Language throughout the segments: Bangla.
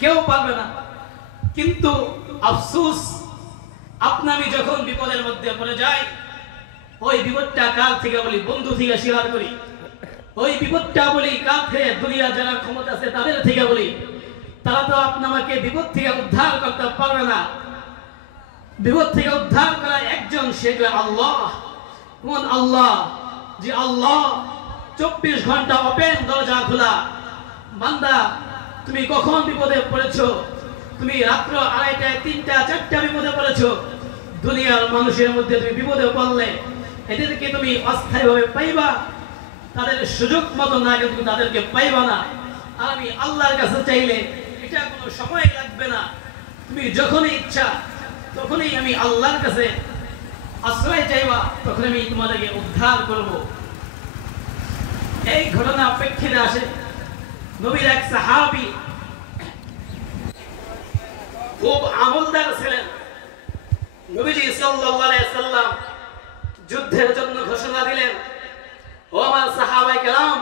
কেউ পারবে না। কিন্তু আফসোস, আপনি আমি যখন বিপদের মধ্যে পড়ে যাই, ওই বিপদটা কার থেকে বলি? বন্ধু থেকে শেয়ার করি। ওই বিপদটা বলি কার থেকে? দুনিয়া যারা ক্ষমতা আছে তাদের থেকে বলি। তারা তো আপনাকে বিপদ থেকে উদ্ধার করতে পারবে না। বিপদ থেকে উদ্ধার করা একজন, সেটা আল্লাহ। কোন আল্লাহ? যে আল্লাহ 24 ঘন্টা ওপেন, দরজা খোলা। বান্দা, তুমি কখন বিপদে পড়েছো? তুমি রাত্র 2:30, 3টা, 4টা বিপদে পড়েছো। দুনিয়ার মানুষের মধ্যে তুমি বিপদে পড়লে এদেরকে তুমি অস্থায়ীভাবে পাইবা, তাদের সুযোগ মতো না কিন্তু তাদেরকে পাইবা না। আর আমি আল্লাহর কাছে চাইলে এটা কোনো সময় লাগবে না। তুমি যখনই ইচ্ছা তখনই আমি আল্লাহর কাছে আশ্রয় চাইবা, তখন আমি তোমাদেরকে উদ্ধার করব। এই ঘটনা প্রেক্ষিতে আসে, নবীর এক সাহাবী খুব আমলদার ছিলেন। নবীজি সাল্লাল্লাহু আলাইহি সাল্লাম যুদ্ধের জন্য ঘোষণা দিলেন, ও আমার সাহাবায়ে কেরাম,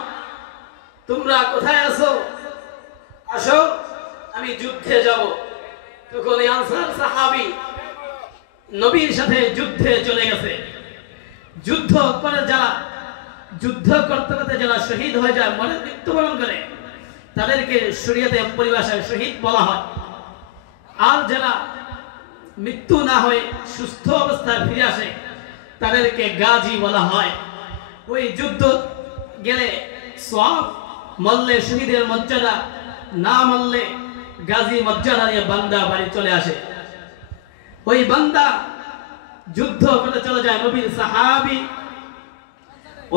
তোমরা কোথায় আছো? আসো, আমি যুদ্ধে যাব। তখন এই আনসার সাহাবী নবীর সাথে যুদ্ধে চলে গেছে। যুদ্ধ করে যারা, যুদ্ধ করতে করতে যারা শহীদ হয়ে যায়, মৃত্যুবরণ করে, তাদেরকে শরীয়তে পরিভাষায় শহীদ বলা হয়। আর যারা মৃত্যু না হয়ে সুস্থ অবস্থায় ফিরে আসে, তাদেরকে গাজী বলা হয়। ওই যুদ্ধ গেলে সওয়াব, মরলে শহীদের মর্যাদা, না মরলে গাজী মর্যাদা নিয়ে বান্দা বাড়ি চলে আসে। ওই বান্দা যুদ্ধ করতে চলে যায়, নবীর সাহাবী।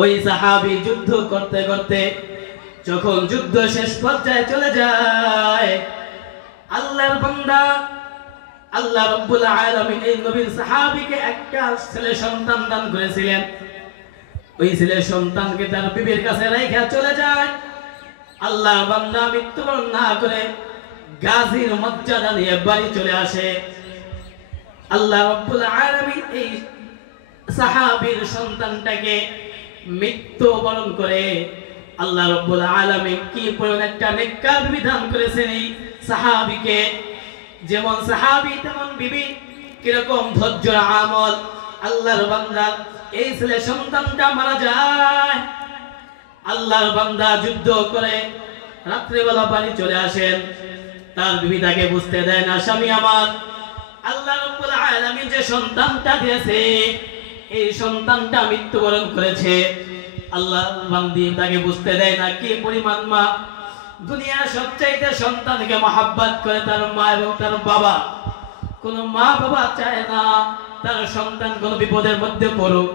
ওই সাহাবী যুদ্ধ করতে করতে যখন যুদ্ধ শেষ পর্যায়ে চলে যায়, আল্লাহর বান্দা, আল্লাহ রাব্বুল আলামিন এই নবীর সাহাবীকে একটা ছেলে সন্তান দান করেছিলেন। ওই ছেলে সন্তানকে তার বিবির কাছে রেখে চলে যায়। আল্লাহর বান্দা মৃত্যুবরণ না করে গাজীর মর্যাদা নিয়ে বাড়ি চলে আসে। আল্লাহ রাব্বুল আলামিন এই সাহাবীর সন্তানটাকে মৃত্যুবরণ করে আল্লাহ রাব্বুল আলামিন কি পরিমাণ একটা নেককার বিধান করেছেন এই সাহাবীকে। যেমন সাহাবী তেমন বিবি, কিরকম ধৈর্যের আমল। আল্লাহর বান্দা এই ছেলে সন্তানটা মারা যায়, আল্লাহর বান্দা যুদ্ধ করে রাত্রিবেলা বাড়ি চলে আসেন। তার বিবি তাকে বুঝতে দেয় না, স্বামী আমার, আল্লাহ রাব্বুল আলামিন যে সন্তানটা দিয়েছে, এই সন্তানটা মৃত্যুবরণ করেছে। আল্লাহর বান্দি তাকে বুঝতে দেয় না কি পরিমাণ মা দুনিয়ার সবচাইতে সন্তানকে মহব্বত করে তার মা এবং তার বাবা। কোন মা বাবা চায় না তার সন্তান কোন বিপদের মধ্যে পড়ুক।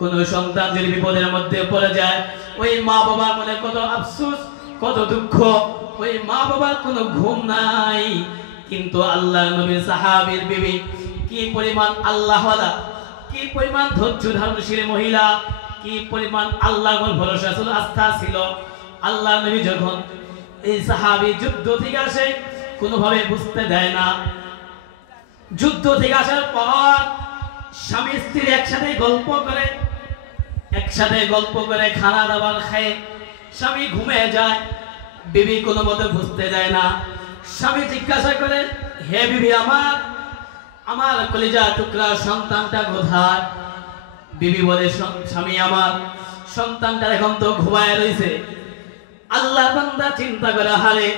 কোন সন্তান যদি বিপদের মধ্যে পড়ে যায়, ওই মা বাবার মনে কত আফসোস, কত দুঃখ। ওই মা বাবার কোনো ঘুম নাই। কিন্তু আল্লাহর নবী সাহাবীর বিবি কি পরিমাণ আল্লাহওয়ালা, কি পরিমাণ ধৈর্য ধারণশীল মহিলা, কি পরিমাণ আল্লাহর উপর ভরসা ছিল, আস্থা ছিল। আল্লাহর নবী যখন এই সাহাবী যুদ্ধ থেকে আসে, কোনোভাবে বুঝতে দেয় না। যুদ্ধ থেকে আসার পর স্বামী স্ত্রী একসাথে গল্প করে খানা দাবার খায়, স্বামী ঘুমিয়ে যায়। বিবি কোনো মতে বুঝতে দেয় না। স্বামী জিজ্ঞাসা করে, হে বিবি আমার, আমার কলিজা টুকরা সন্তানটা কোথায়? বিবি বলে, স্বামী আমার, সন্তানটা এখন তো ঘুমায় রয়েছে। আল্লাহর বান্দা চিন্তা করে, হারে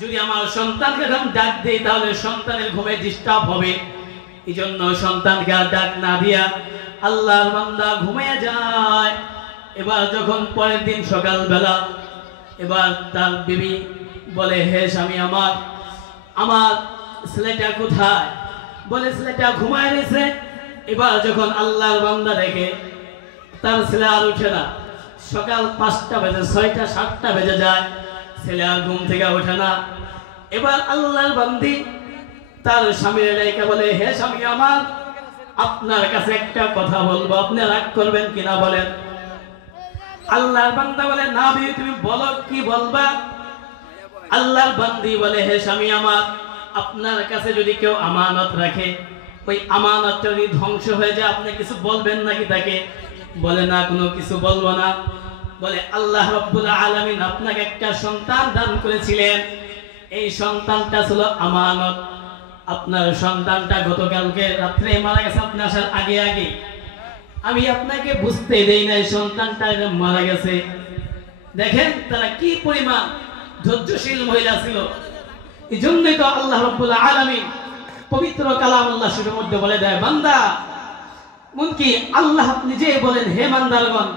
যদি আমার সন্তানকে এখন ডাক দেই তাহলে সন্তানের ঘুমে ডিস্টার্ব হবে। এই জন্য সন্তানকে আর ডাক না দিয়া আল্লাহর বান্দা ঘুমিয়ে যায়। এবার যখন পরের দিন সকালবেলা, এবার তার বিবি বলে, হে স্বামী আমার, আমার ছেলেটা কোথায়? বলে, ছেলেটা ঘুমায় রয়েছে। এবার যখন আল্লাহর বান্দা দেখে তার ছেলে আর উঠে না, সকাল 5টা বেজে, 6টা, 7টা বেজে যায়, ছেলে আর ঘুম থেকে ওঠে না। এবার আল্লাহর বান্দি তার স্বামীর রেখে বলে, হে স্বামী আমার, আপনার কাছে একটা কথা বলবো, আপনি রাগ করবেন কিনা বলেন। আল্লাহর বান্দা বলে, না বিবি, তুমি বলো, কি বলবা? আল্লাহর বান্দি বলে, হে স্বামী আমার, আপনার কাছে যদি কেউ আমানত রাখে, ওই আমানতটা যদি ধ্বংস হয়ে যায়, আপনি কিছু বলবেন নাকি তাকে? বলে, না, কোনো কিছু বলবো না। বলে, আল্লাহ রাব্বুল আলামিন আপনাকে একটা সন্তান দান করেছিলেন, এই সন্তানটা ছিল আমানত। আপনার সন্তানটা গতকালকে রাত্রে মারা গেছে, আপনি আসার আগে আগে। আমি আপনাকে বুঝতে দেই নাই সন্তানটা মারা গেছে। দেখেন তারা কি পরিমাণ ধৈর্যশীল মহিলা ছিল। এই জন্যই তো আল্লাহ রাব্বুল আলামিন পবিত্র কালাম আল্লাহ শরীফের মধ্যে বলে দেয়, বান্দা এমনকি আল্লাহ নিজেই বলেন, হে বান্দারগণ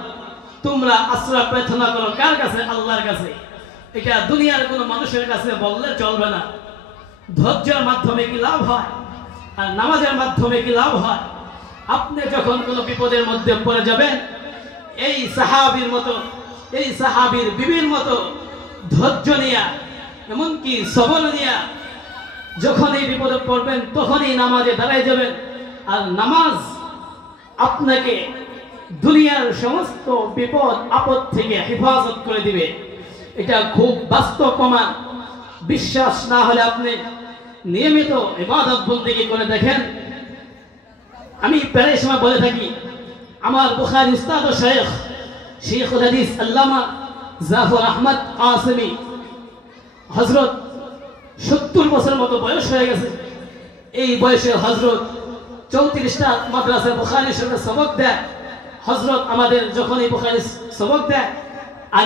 তোমরা আশ্রয় প্রার্থনা করো কার কাছে? আল্লাহর কাছে। এটা দুনিয়ার কোনো মানুষের কাছে বললে চলবে না। ধৈর্যের মাধ্যমে কি লাভ হয় আর নামাজের মাধ্যমে কি লাভ হয়? আপনি যখন কোনো বিপদের মধ্যে পড়ে যাবেন, এই সাহাবীর মতো, এই সাহাবীর বিবির মতো ধৈর্য নিয়া, এমনকি সবর নিয়া যখন এই বিপদে পড়বেন তখনই নামাজে দাঁড়ায় যাবেন। আর নামাজ আপনাকে দুনিয়ার সমস্ত বিপদ আপদ থেকে হেফাজত করে দিবে। এটা খুব বাস্তব প্রমাণ। বিশ্বাস না হলে আপনি নিয়মিত ইবাদত বন্দেগী করে দেখেন। আমি প্রায় সময় বলে থাকি, আমার বুখারী উস্তাদ ও শেখুল হাদিস আল্লামা জাফর আহমদ কাসেমি হযরত 70 বছর মতো বয়স হয়ে গেছে। এই বয়সে হযরত 34টা মাদ্রাসায় বুখারী শরীফের সবক দেয়। হযরত আমাদের যখন এই বুখারী সবক দেয়